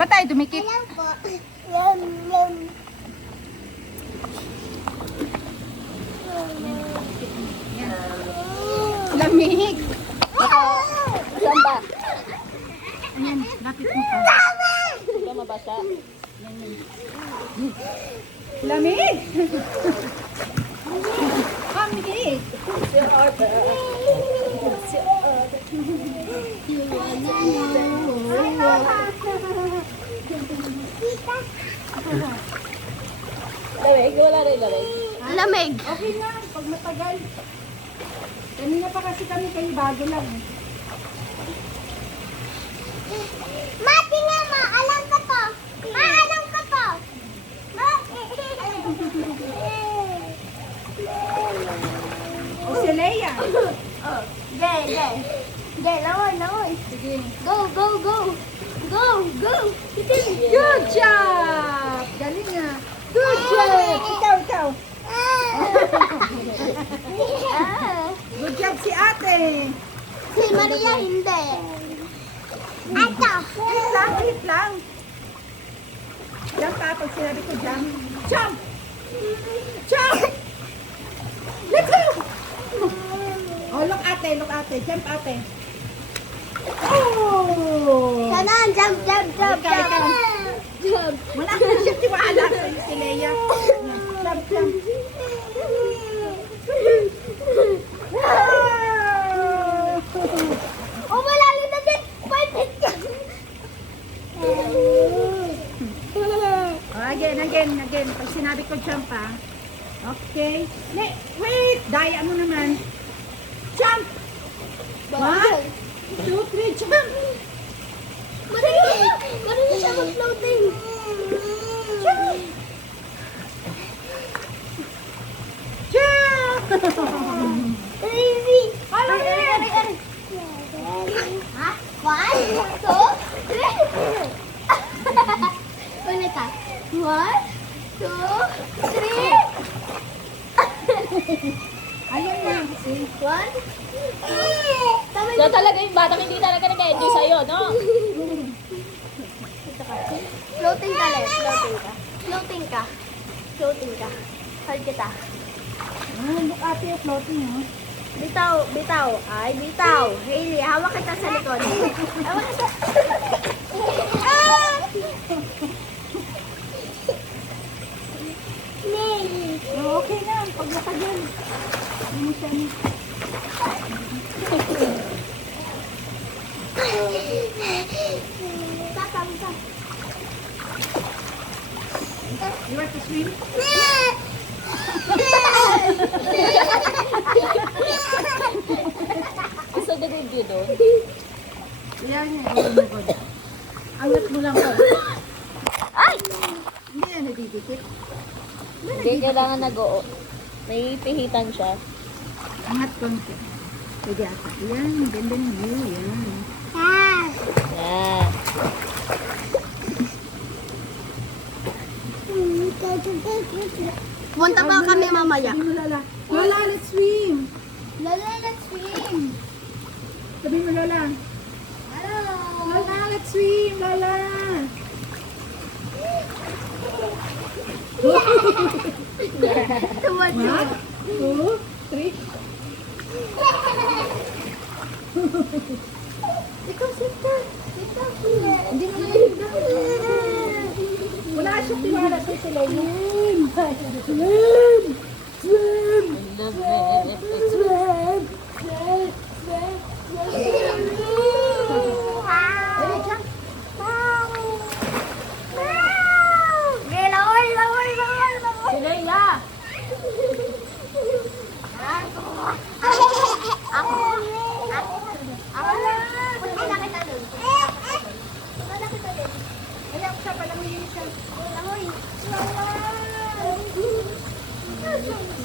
Matay, dumikit. Alam po. Yum, yum. Lamig. Saan ba? Ayan, lapit mo pa. Hindi ka mabasa. Lamig. Lamig. Lamig, wala rin lamig. Lamig. Okay na, pag matagal. Kanina pa kasi kami kayo bago lang. Mati nga ma, alam ko to. Ma, alam ko to. Ma. O si Leia. Ge, ge. Ge, langoy, langoy. Sige. Go, go, go. Go, go. Good job! Galing nga. Good job! Ikaw. Good job si ate. Si Maria hindi. Ato. Hit lang. Jump ka pag sinabi ko jump. Jump! Jump! Let's go! Oh, look ate. Jump ate. Oh! Sana, jump, jump, jump, Ikaw, ikaw. jump. Wala na siya tiwala sa'yo si Leia. Jump. Oh, malalim na din. 5 minutes. Oh, again. Pag sinabi ko jump Okay. Wait! Daya mo naman. Jump! 1, 2, 3, jump! Marunong siya mag-floating. Jump! Crazy. Aray! Ha? 1, 2, 3. Ulit 1, 2, 3. Ayan na kasi. 1, 2. Tama So talaga yung bata hindi talaga nag-enjoy sa'yo, no? Floating ka, Les. Floating ka. Hold kita. Look ate yung floating, oh. Bitaw. Ay, bitaw. Hailey, hawak kita sa likod. Hawak kita. Ah! Oh, okay na. Pag matagal. Ano siya ni? You want to swim? Gusto na review doon. Yan yan. Oh my God. Angat mo lang ko. Ay! Hindi yan nadidikit. Hindi kailangan nag-o. May pihitan siya. Angat konti. Pwede ata. Yan. Ganda ng view. Yan. Ah! Yan. Punta pa kami mamaya. Sabi mo Lola. Lola, let's swim. Lala, let's swim. Sabi mo Lola. Hello. Lola, let's swim. Lola. Tumadyo. 1, 2, 3. Ikaw, sit ka. Hindi mo naiinda. Wala siyang tiwala sa sila. Swim. Wait lang. Okay, laway. Si Leia! Ako. Punta na kita dun. Ayan, siya palang yun siya. Langoy.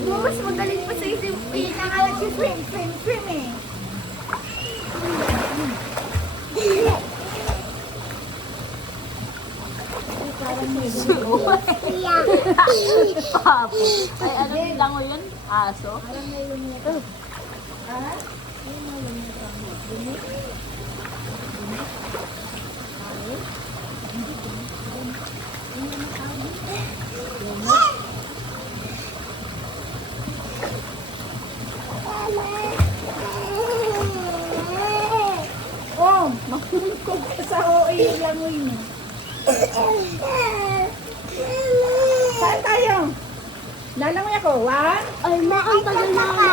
Mas magaling pa sa isip. Pinangalan si swim eh. Parang may Papo. Ay, ano yung langoy yun? Aso? Parang may lumito. Ha? Makulkog ka sa OA yung langoy mo. Saan tayo? Lalangoy ako. 1. Ay, ang tagal na ako.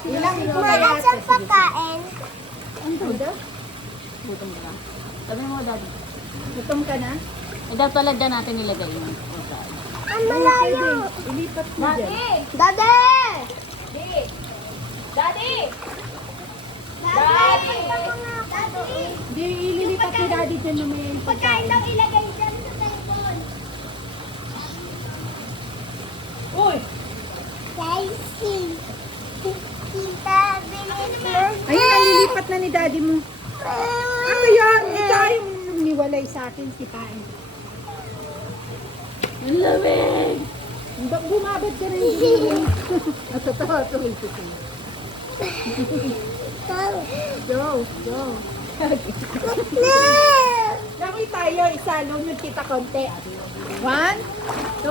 Ilang ito Wala siyang pagkain. Ang duda? Gutom ka na. Sabi mo, Daddy. Gutom ka na? Eh, daw pala dyan natin nilagay yun. Ang malayo. Ilipat mo dyan. Daddy! Di, ililipat ni Daddy dyan mamaya yung pagkain. ilagay dyan sa cellphone. Uy! Kita, bilis mo. Ayan, nalilipat na ni Daddy mo. Ano yan? Ito ay niwalay sa akin si Pain. Ang lamig! Bumabad ka rin yung natatawa tuloy ko. Go, go. Langoy tayo, isa, lunod kita konti. 1, 2.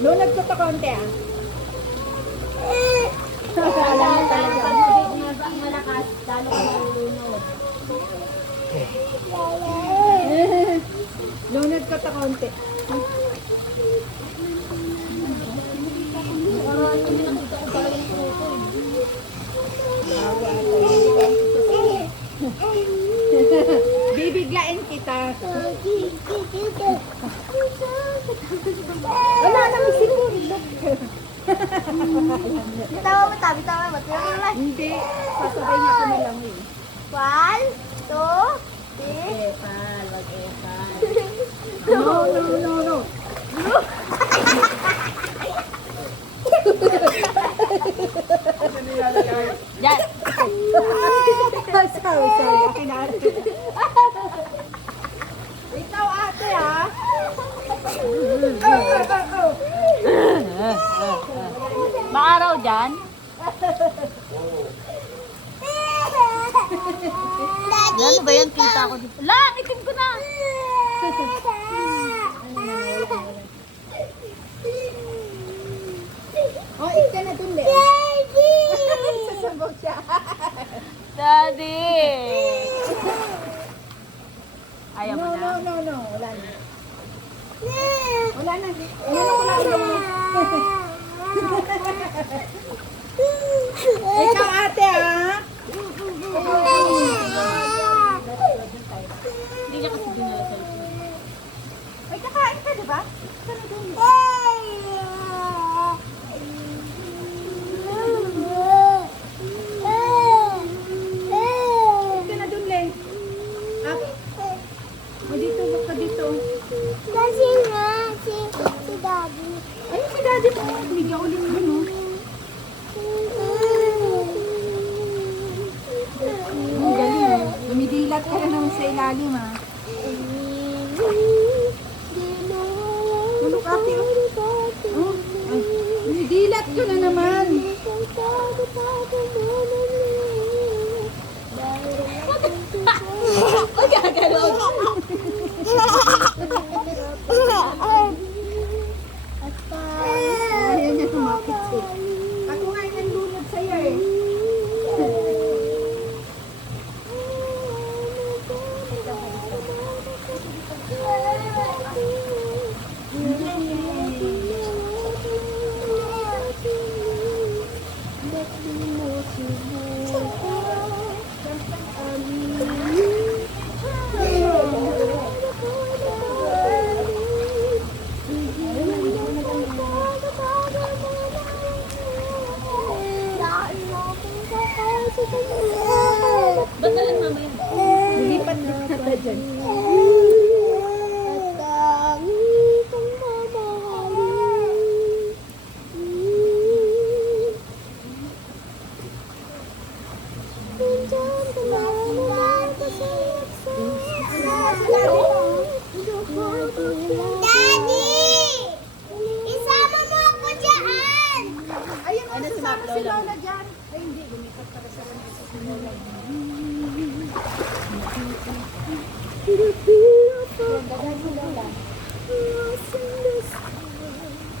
Lunod kita konti ah. Alam mo talaga. Malakas, lalo ka nalulunod. Lunod ka ta konti. Hindi nakita ko pala yung photo. Bibiglain kita. Wala nang isipon. Bitawa mo, bitawa mo. Hindi. Sasabay niya ko na lang eh. 1, 2, 3. Epal, wag epal. No, no, no, no. Yan. Sorry. Akin na. Ikaw ate ha. Maaraw dyan. Daddy, Ano ba yan? Kita ko dito. Lang, itim ko na. Oh, ika na dun le. Daddy! Sasabog siya. Daddy. Ayaw mo No, na. no, no, no. Wala na. Wala na. Wala na. Ikaw ate ha. Hindi niya kasi dinala sa ito. Ay, kakain ka, di ba? Ika na dun. Ika na dun le. Up. O dito, wag ka dito. Kasi nga, si Daddy. Ay, si daddy mo. Bigyan ulit mo, no? Ang galing, oh. Lumidilat ka na naman sa ilalim, ha? Tulog ate, oh. Oh, ay, lumidilat ka na naman. Magagalog. Ayaw niya tumakit, eh. Ako nga yung nandunod sa'yo, eh. Ba't na lang mamaya? Lilipat na kita dyan. Daddy! Isama mo ako dyan! Ayun, ano sasama si Lola dyan? Ay, hindi. Lumipat para sa kanila si Lola. Dagan si Lola.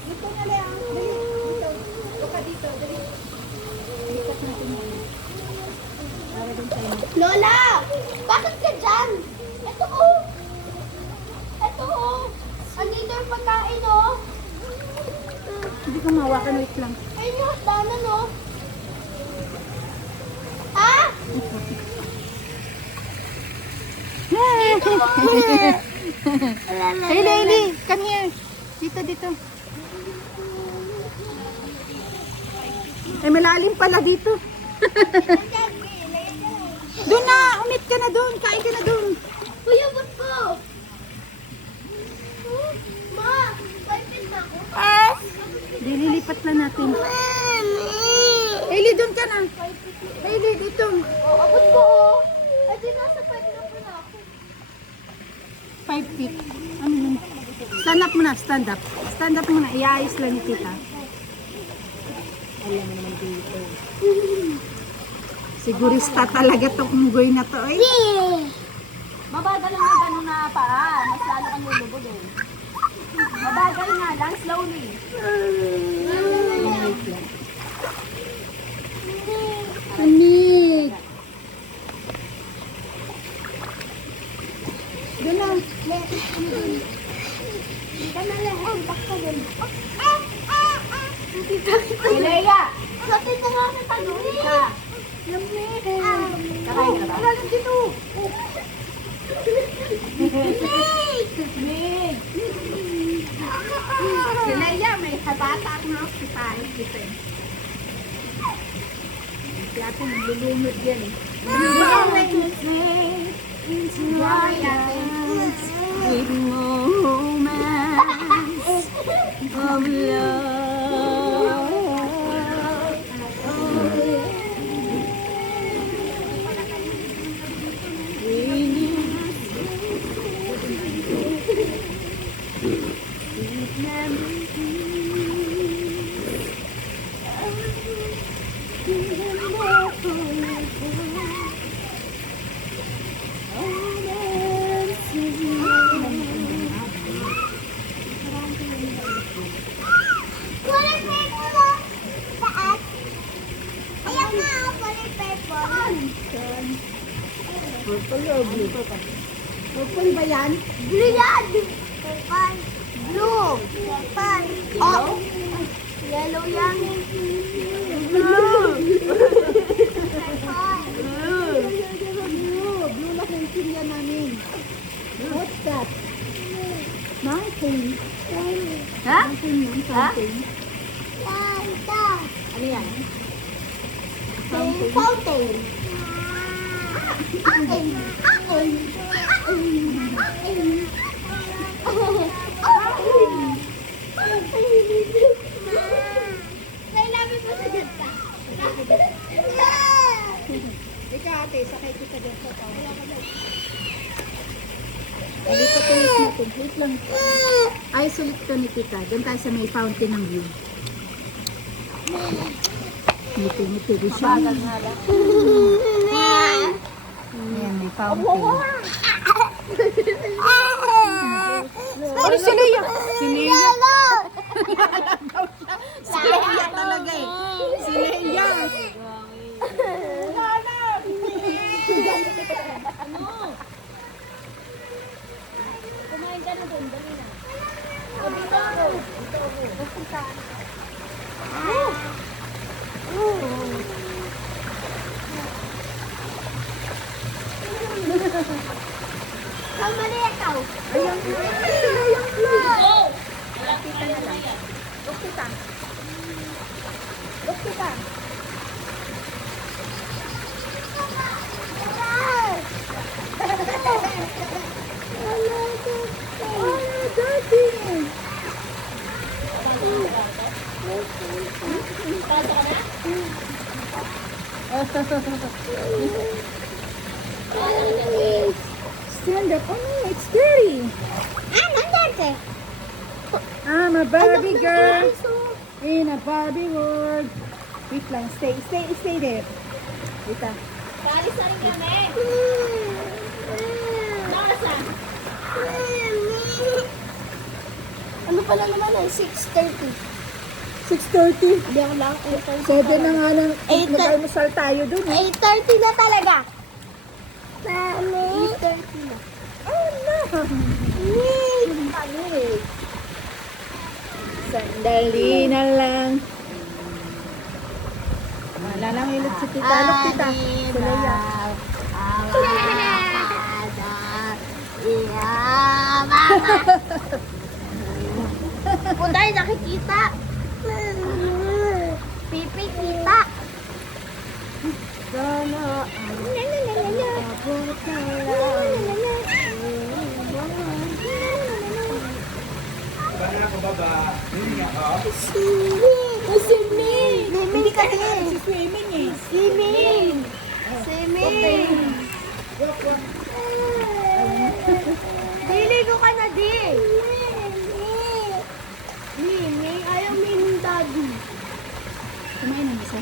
Dito na lang. Dali. Dito. Dito ka dito. Dali. Lipat natin yan. Para din sa'yo. Lola! Bakit ka dyan? Ito oh! Ito oh! Andito yung pagkain oh! Hindi ko mawakan, wait lang. Ayun yung hagdanan oh! Ha? Hailey, come here. Dito. Ay, malalim pala dito. Doon na, umit ka na doon. Kain ka na doon. Kuya, ba't ko? Ma! Paipit na ako. Dililipat lang natin. Hailey, doon ka na. Hailey, dito. Oh, abot ko oh! Ay, di nasa pipe na pala ako. 5 feet. Ano yun? Stand up muna, stand up. Stand up muna, iayos lang ni tita. Alam mo naman dito. Sigurista talaga tong unggoy na to eh. Mabagal lang yung gano'n na paa. Mas lalo kang lulubog eh. Mabagal nga lang, slowly. Anik. Doon na. Leia! Kapit na nga sa tanong. Lamig. Kakain ka na ba? Wala dito. Mig! Si Leia, may habata akong hospital. Dito eh. Si ate naglulunod yan eh. With moments of love. Color purple oh! Taas. Ayan nga oh, color purple. Purple o blue? Purple ba yan? Blue yan! Purple. Blue. Purple. Oh! Yellow yan. Blue. Purple. Blue lang yung silya namin. What's that? Mountain. Ha? Mountain yun, fountain. Santa. Ano yan? Fountain. Fountain. Akin. Akin. Akin. Nailabi mo sa ganda. Ikaw ate, sakay kita dyan sa fountain. Dito ko natin. Wait lang. Ay, sulit to ni tita. Doon tayo sa may fountain ng view. Ngiti-ngiti din siya. Mabagal nga lang. Ayan, may fountain. Ano si Leia? Si Leia. Si Leia talaga eh. Si Leia. Kumain ka na doon, dali na. Ang mali ikaw. Stand up. Oh no, it's dirty. Nandito. I'm a Barbie girl in a Barbie world. Wait lang, stay there. Wait ah. Kalis na rin kami. Nakasan? Ano pala naman ay 6:30. 6:30. Hindi ako lang. 7 na nga lang. 8:30. Nag-almusal tayo dun eh. 8:30 na talaga. Sandali na lang. Lalamilot si tita. Look, tita. Sulaya. Punta nakikita. Pipi kita. Sana Swimming. Hindi ka din. swimming eh. Swimming. Swimming. Diligo ka na, di. Mimi, ayaw mimi daddy. Kumain na isa.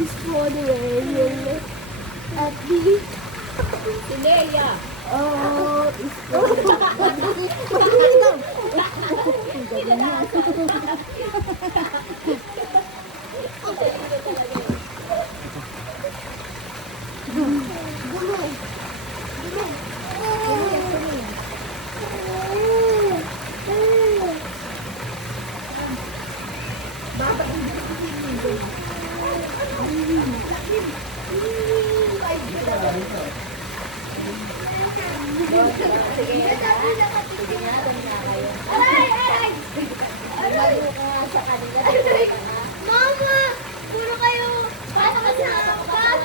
It's for the rain. At the... Si Leia. Oh, it's for Mama! Puro kayo! Paano ka sa akas?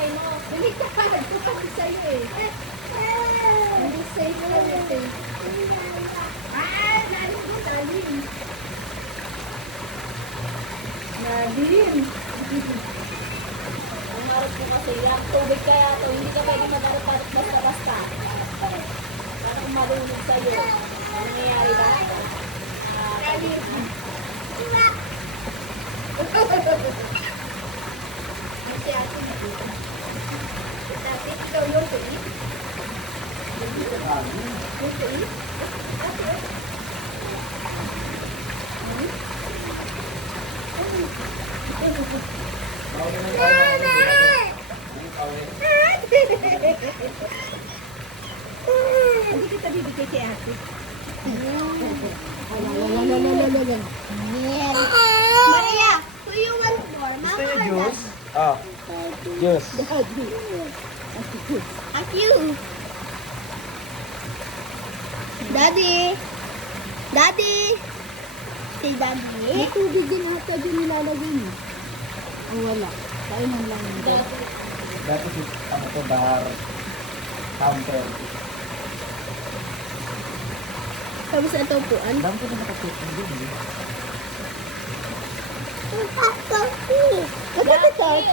Hindi ka pa nagpapati sa'yo eh. Hindi sa'yo ka ulit eh. Dali mo, dali. Nadine. Ang harap mo kasi yung tubig kaya to, hindi ka pwede madarap-darap basta-basta. Parang marunong sa'yo. Ano nangyayari ba? Hindi kita bibigay kay ate. Maria, do you want more? Mama or Juice? Ah. Juice. At you. Daddy. Daddy. Say daddy. May tubig din ata din nilalagay mo. O wala. Kainan lang yun. Dati si ano to, bar counter. Tapos ito upuan. Dami ko na nakapit. Hindi. Look at the dog.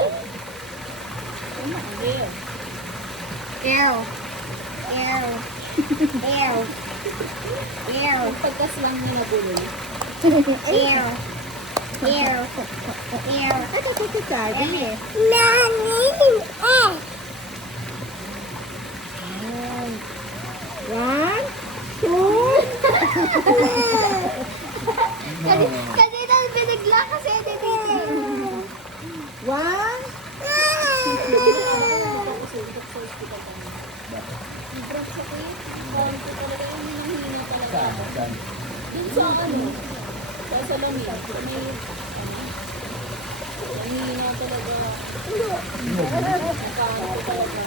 Ew. Ew. Ew. Ew. Pagkas lang niya na dulo. Ew. Ew. Ew. Sabi eh. Nani. One, two. Kanina binigla kasi dito. One. Saan? Saan? Dun sa ano? Sa lamig. Hindi na talaga.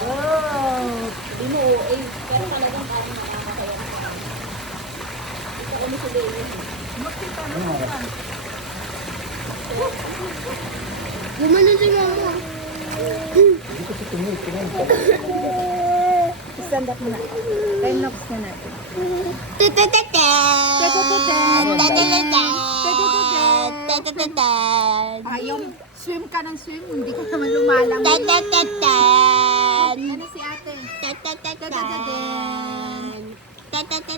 Oh. Inuwi. Pero talagang kami nakakaya. Ito kami sa David. Gumano si mama. Hindi ko si tingin. Stand up muna. Time knocks na natin. Yung swim ka ng swim, hindi ka naman lumalangoy. Ano si ate?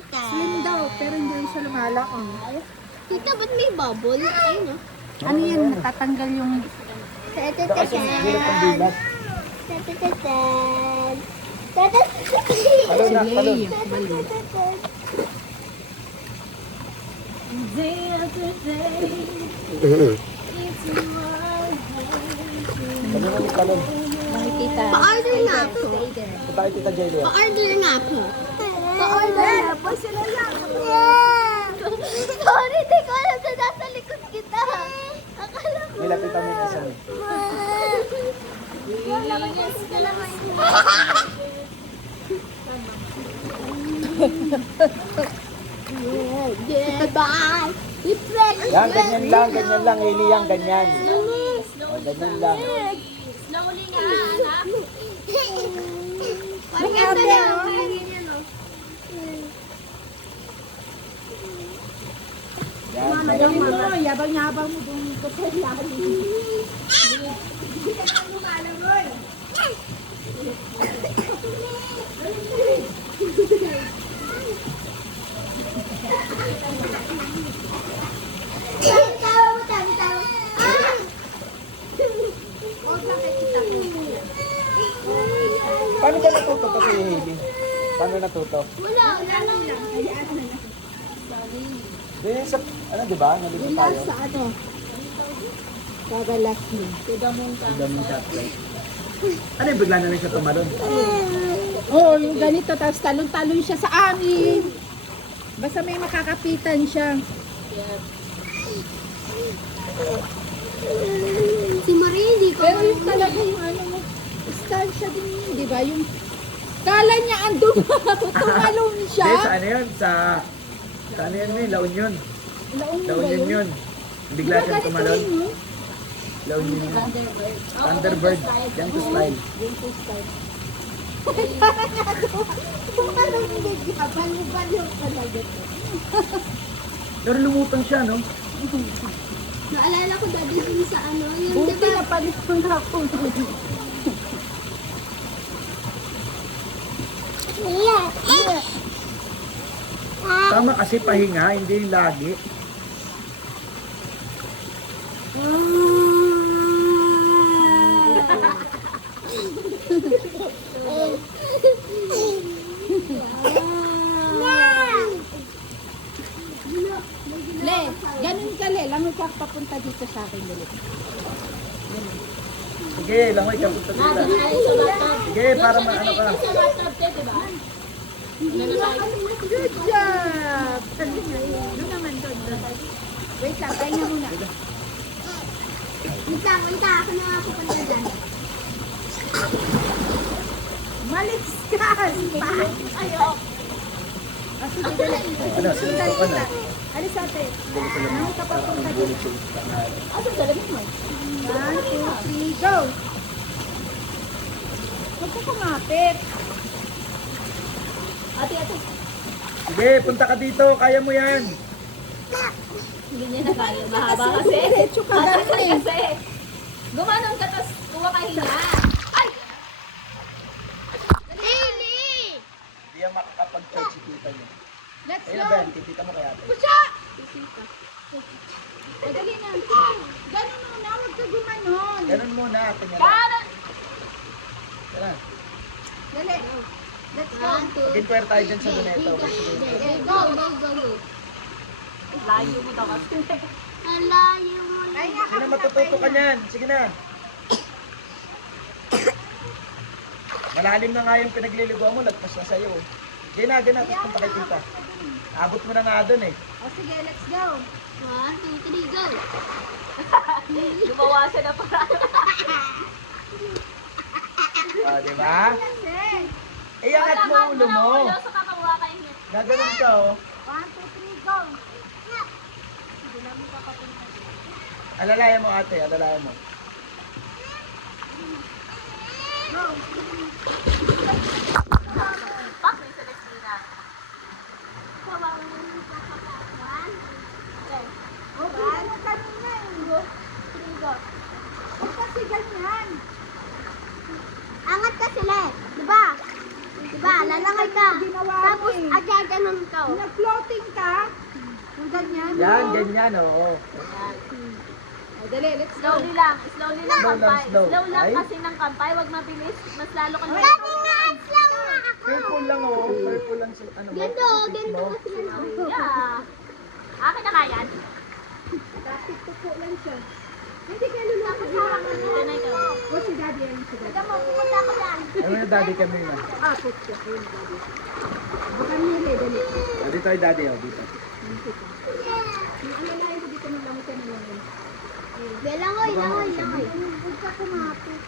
Swim daw, pero hindi siya lumalangoy. Tita, ba't may bubble? Ayun oh. Ano yan? Natatanggal yung... Kasi hirap ang bilat. Talon na, talon. Bali. Day after day, it's my Talon na, talon. Bakit Tita. Pa-order nga po. Stay there. Punta kay Tita Jelly. Pa-order nga po. Pa-order nga po. Sila yan. Sorry, di ko alam na nasa likod kita. Akala ko. May lapit kami isa niya. Yeah, bye. Yan, ganyan lang, Eli, yan, ganyan. O, ganyan lang. Slowly nga, anak. Parang ito na. Parang ganyan, no? Yan, Magaling mo, yabang-yabang mo dun ko sa ilalim. Tawa mo, tawa. Ah! Paano ka natuto to si Hailey? Paano natuto? Wala lang. Ganyan sa, ano, di ba? Nalito tayo. Sa ano? Kagalas mo. Ang dami shot right? Ano yung bigla na lang siya tumalon? Oo, yung ganito, tapos talon-talon siya sa amin. Basta may makakapitan siya. Si Marie, hindi ko. Pero yung talaga yung ano mo, stansya din yun, di ba? Yung kala niya andun, tumalon siya. Hindi, sa ano yun? Sa ano yun may? La Union. La La Union yun. Bigla siyang tumalon. La Union yun. Thunderbird. Yan to style. Tumalon bigla, balo-balo talaga. Pero lumutang siya, no? Naalala ko dati dun sa ano, yung Buti diba, na palit ko na ako. Tama kasi pahinga, hindi yung lagi. Le, ganun ka le, langoy ka papunta dito sa akin ulit. Sige, langoy ka punta dito. Sige, para maano ka. Good job! Doon naman doon. Wait lang, kaya muna. wait lang, ako na nga pupunta dyan. Malis ka! Ayaw! Ah, sige, dali. Ano, sinunod ka na. Alis ate. Langoy ka papunta dito. Asa, dalamin mo. 1, 2, 3, go! Huwag ka kumapit. Ate. Sige, punta ka dito. Kaya mo yan. Hindi niya na kaya. Mahaba kasi. Diretso ka Mahaba dali. kasi. Gumanong ka, tapos kuha ka hinga. Ay! Lily! Hindi yan makakapag-charge si tita niya. Let's Ayun go! ba yan? Tita mo kaya ate. Pusha! Madali na. Ganun muna, huwag ka gumanon. Ganun muna, ate niya. Kanan! Tara. Dali. Let's go. 1, 2, Mag-inquire tayo dyan sa Luneta. go. Layo mo daw kasi. Alayo mo na. Ay, nga Sige na, matututo ka niyan. Sige na. Malalim na nga yung pinagliliguan mo. Lagpas na sa'yo. Sige na, tapos punta kay tita. Abot mo na nga doon eh. O sige, let's go. 1, 2, 3, go. Lumawasan na para. Ah, di ba? Eh, angat mo ulo mo. Ulo sa kakawa ka hinga. Gaganon ka, oh. 1, 2, 3, go. Alalayan mo, ate. Alalayan mo. Pak, may Celestina. O, ano kanina eh. O, kasi ganyan. Angat ka sila, di ba? Di ba? Lalangay ka. Ginawa mo Tapos, eh. agaganon ka. Nag-floating ka. Yung ganyan. Yan, ganyan, oo. O, dali, let's go. Slowly lang. Slowly lang Slow lang, kampay. slow. Slow lang Ay. kasi ng kampay. Huwag mabilis. Mas lalo kang Sabi nga, slow nga ako. Purple lang, oh. Purple lang sa ano mo. Ganito, sa face ganito mo. kasi lang. Yeah. Akin na kaya. Traffic to po lang siya. Hindi ka lulunod. Ito na ikaw. O si daddy, yan si daddy. Pupunta ko dyan. Ano na daddy kami na? Ah, putya. Ayun, daddy. Baka nila, dali. Ah, dito ay daddy, oh, dito. Yung alalayan ko dito ng lamutan ng langin. Langoy. Huwag ka kumapit.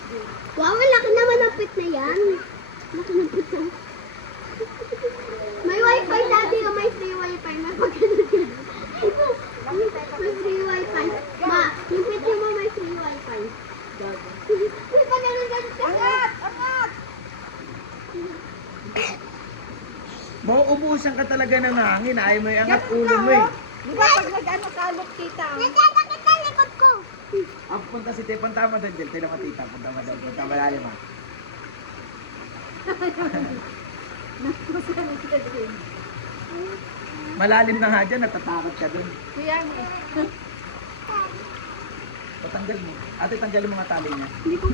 Wow, laki naman ang pit na yan. Laki ng pit na. May wifi daddy o may free wifi. May pagkakas. May free wifi. Ma, yung pit mo may free wifi. May pagkakas. Angat! Mauubusan ka talaga ng hangin. Ayaw mo iangat ulo mo eh. Di ba pag nag-ano kalok tita? Nagdadakit sa likod ko. Ah, punta si Te, punta mo doon, Jel. Tignan mo tita, punta mo doon. Punta malalim ha. Malalim na nga dyan, natatakot ka doon. Kaya nga. Patanggal mo. Ate, tanggalin mo nga tali niya. Hindi ko